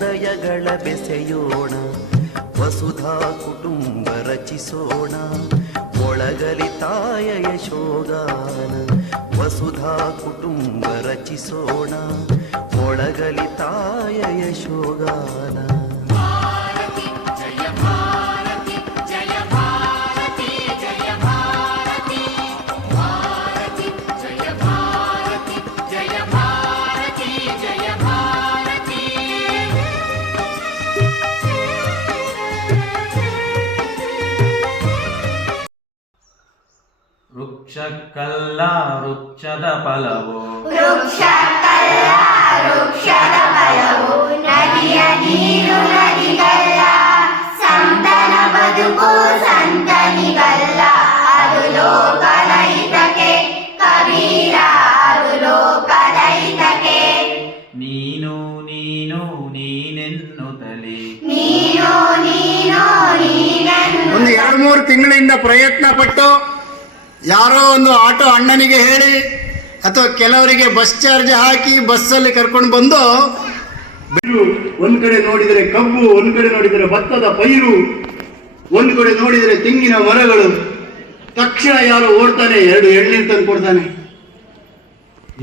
ಹೃದಯಗಳ ಬೆಸೆಯೋಣ, ವಸುಧಾ ಕುಟುಂಬ ರಚಿಸೋಣ, ಒಳಗಲಿ ತಾಯ ಯಶೋಗಾನ. ವಸುಧಾ ಕುಟುಂಬ ರಚಿಸೋಣ, ಒಳಗಲಿ ತಾಯ ಯಶೋಗಾನ. ವೃಕ್ಷಕ್ಕಲ್ಲ ವೃಕ್ಷದ ಫಲವು, ವೃಕ್ಷಕ್ಕಲ್ಲ ವೃಕ್ಷದ ಫಲವು, ನದಿಯ ನೀರು ನದಿಗಲ್ಲ, ಸಂತನ ಬದುಕು ಸಂತನಿಗಲ್ಲ, ಅದು ಲೋಕದ ಹಿತಕ್ಕೆ ಕಬೀರ, ಅದು ಲೋಕದ ಹಿತಕ್ಕೆ. ನೀನು ನೀನು ನೀನೆನ್ನುತ್ತಲೇ ನೀನು ನೀನು ನೀನೆನ್ನು. ಒಂದು 2-3 ತಿಂಗಳಿಂದ ಪ್ರಯತ್ನ ಪಟ್ಟು ಯಾರೋ ಒಂದು ಆಟೋ ಅಣ್ಣನಿಗೆ ಹೇಳಿ ಅಥವಾ ಕೆಲವರಿಗೆ ಬಸ್ ಚಾರ್ಜ್ ಹಾಕಿ ಬಸ್ಸಲ್ಲಿ ಕರ್ಕೊಂಡು ಬಂದು, ಒಂದು ಕಡೆ ನೋಡಿದರೆ ಕಬ್ಬು, ಒಂದು ಕಡೆ ನೋಡಿದರೆ ಭತ್ತದ ಪೈರು, ಒಂದು ಕಡೆ ನೋಡಿದರೆ ತೆಂಗಿನ ಮರಗಳು. ತಕ್ಷಣ ಯಾರು ಓಡ್ತಾನೆ, 2 ಎಳ್ನೀರು ತಂದು ಕೊಡ್ತಾನೆ.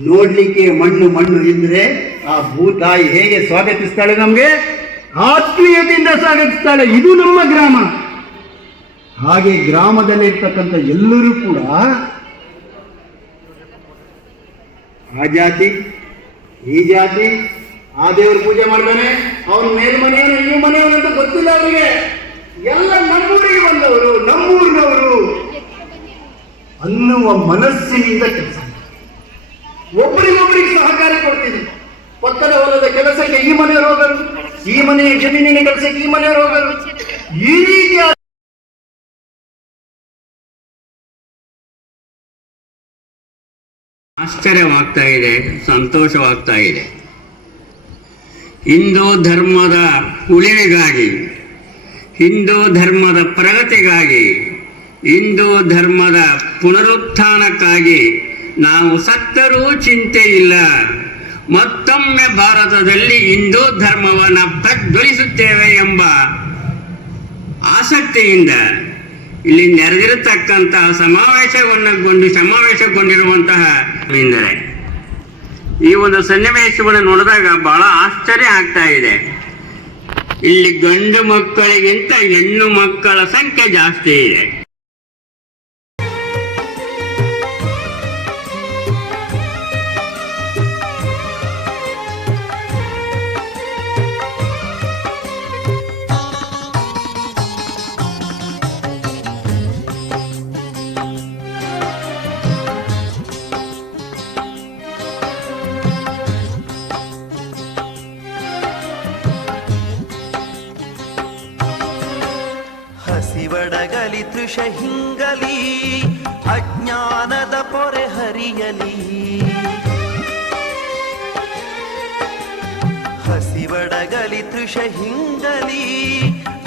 ನೋಡ್ಲಿಕ್ಕೆ ಮಣ್ಣು ಮಣ್ಣು ಇದ್ರೆ ಆ ಭೂತಾಯಿ ಹೇಗೆ ಸ್ವಾಗತಿಸ್ತಾಳೆ, ನಮ್ಗೆ ಆತ್ಮೀಯತೆಯಿಂದ ಸ್ವಾಗತಿಸ್ತಾಳೆ. ಇದು ನಮ್ಮ ಗ್ರಾಮ. ಹಾಗೆ ಗ್ರಾಮದಲ್ಲಿರ್ತಕ್ಕಂಥ ಎಲ್ಲರೂ ಕೂಡ ಆ ಜಾತಿ ಈ ಜಾತಿ, ಆ ದೇವ್ರ ಪೂಜೆ ಮಾಡ್ತಾನೆ, ಅವನು ಮೇಲ್ಮನೆಯವನು ಈ ಮನೆಯವನು ಅಂತ ಗೊತ್ತಿಲ್ಲ ಅವರಿಗೆ. ಎಲ್ಲ ನಮ್ಮೂರಿಗೆ ಬಂದವರು, ನಮ್ಮೂರಿನವರು ಅನ್ನುವ ಮನಸ್ಸಿನಿಂದ ಕೆಲಸ, ಒಬ್ಬರಿಗೊಬ್ಬರಿಗೆ ಸಹಕಾರ ಕೊಡ್ತಿದ್ರು. ಪಕ್ಕದ ಹೊಲದ ಕೆಲಸಕ್ಕೆ ಈ ಮನೆಯವರು ಹೋಗರು, ಈ ಮನೆಯ ಜಮೀನಿನ ಕೆಲಸಕ್ಕೆ ಈ ಮನೆಯವರು ಹೋಗರು. ಈ ರೀತಿಯ ಆಶ್ಚರ್ಯವಾಗ್ತಾ ಇದೆ, ಸಂತೋಷವಾಗ್ತಾ ಇದೆ. ಹಿಂದೂ ಧರ್ಮದ ಉಳಿವಿಗಾಗಿ, ಹಿಂದೂ ಧರ್ಮದ ಪ್ರಗತಿಗಾಗಿ, ಹಿಂದೂ ಧರ್ಮದ ಪುನರುತ್ಥಾನಕ್ಕಾಗಿ ನಾವು ಸತ್ತರೂ ಚಿಂತೆ ಇಲ್ಲ. ಮತ್ತೊಮ್ಮೆ ಭಾರತದಲ್ಲಿ ಹಿಂದೂ ಧರ್ಮವನ್ನು ಪ್ರಜ್ವಲಿಸುತ್ತೇವೆ ಎಂಬ ಆಸಕ್ತಿಯಿಂದ ಇಲ್ಲಿ ನೆರೆದಿರತಕ್ಕಂತಹ ಸಮಾವೇಶಗೊಂಡಿರುವಂತಹ ಎಂದರೆ ಈ ಒಂದು ಸನ್ನಿವೇಶವನ್ನು ನೋಡಿದಾಗ ಬಹಳ ಆಶ್ಚರ್ಯ ಆಗ್ತಾ ಇದೆ. ಇಲ್ಲಿ ಗಂಡು ಮಕ್ಕಳಿಗಿಂತ ಹೆಣ್ಣು ಮಕ್ಕಳ ಸಂಖ್ಯೆ ಜಾಸ್ತಿ ಇದೆ. ಹಸಿವಡಗಲಿ ತೃಷ ಹಿಂಗಲಿ, ಅಜ್ಞಾನದ ಪೊರೆ ಹರಿಯಲಿ. ಹಸಿವಡಗಲಿ ತೃಷ ಹಿಂಗಲಿ,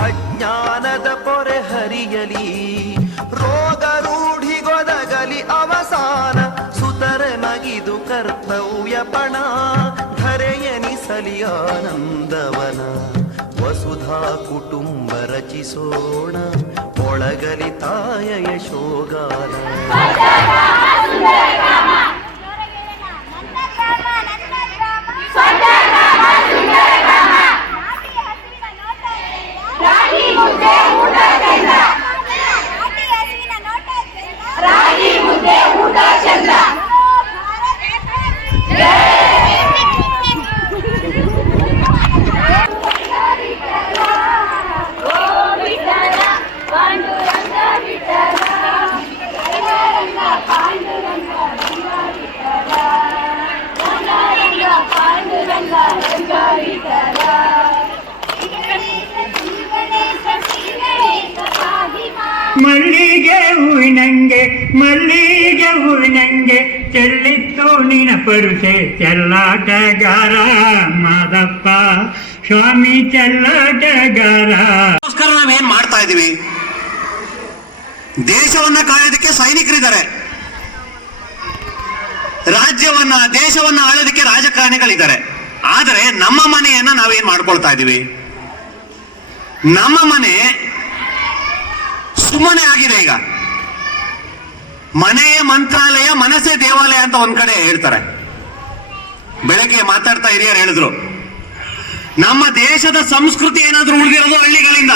ಅಜ್ಞಾನದ ಪೊರೆ ಹರಿಯಲಿ. ರೋಗ ರೂಢಿಗೊದಗಲಿ ಅವಸಾನ, ಸುತರ ನಗಿದು ಕರ್ತವ್ಯ ಪಣ, ಧರೆಯನಿಸಲಿ ಆನಂದವನ. ವಸುಧಾ ಕುಟುಂಬ ರಚಿಸೋಣ, ಒಳಗಲಿ ತಾಯ ಯಶೋಗಾನ. ಮಲ್ಲಿಗೆ ಹೂವಿನಂಗೆ ಮಲ್ಲಿಗೆ ಹೂವಿನಂಗೆ ಚೆಲ್ಲಿತ್ತು ನಿನ ಪರುಸೆ ಚೆಲ್ಲಾಟಗಾರ ಮಾದಪ್ಪ ಸ್ವಾಮಿ ಚೆಲ್ಲಾಟಗಾರ. ನಾವೇನ್ ಮಾಡ್ತಾ ಇದೀವಿ? ದೇಶವನ್ನ ಕಾಯೋದಕ್ಕೆ ಸೈನಿಕರಿದ್ದಾರೆ, ರಾಜ್ಯವನ್ನ ದೇಶವನ್ನ ಆಳೋದಕ್ಕೆ ರಾಜಕಾರಣಿಗಳಿದ್ದಾರೆ. ಆದರೆ ನಮ್ಮ ಮನೆಯನ್ನ ನಾವೇನ್ ಮಾಡ್ಕೊಳ್ತಾ ಇದೀವಿ? ನಮ್ಮ ಮನೆ ಸುಮ್ಮನೆ ಆಗಿದೆ. ಈಗ ಮನೆಯ ಮಂತ್ರಾಲಯ ಮನಸ್ಸೇ ದೇವಾಲಯ ಅಂತ ಒಂದ್ ಕಡೆ ಹೇಳ್ತಾರೆ. ಬೆಳಗ್ಗೆ ಮಾತಾಡ್ತಾ ಹಿರಿಯರು ಹೇಳಿದ್ರು, ನಮ್ಮ ದೇಶದ ಸಂಸ್ಕೃತಿ ಏನಾದ್ರೂ ಉಳಿದಿರೋದು ಹಳ್ಳಿಗಳಿಂದ.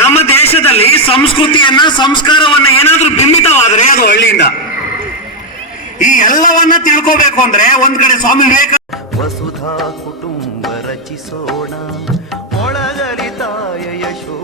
ನಮ್ಮ ದೇಶದಲ್ಲಿ ಸಂಸ್ಕೃತಿಯನ್ನ ಸಂಸ್ಕಾರವನ್ನ ಏನಾದ್ರೂ ಬಿಂಬಿತವಾದರೆ ಅದು ಹಳ್ಳಿಯಿಂದ. ಈ ಎಲ್ಲವನ್ನ ತಿಳ್ಕೋಬೇಕು ಅಂದ್ರೆ ಒಂದ್ ಕಡೆ ಸ್ವಾಮಿ ವಿವೇಕಾನಂದ ವಸುಧಾ ಕುಟುಂಬ ರಚಿಸೋಣ, ಒಳಗಲಿ ತಾಯ ಯಶೋ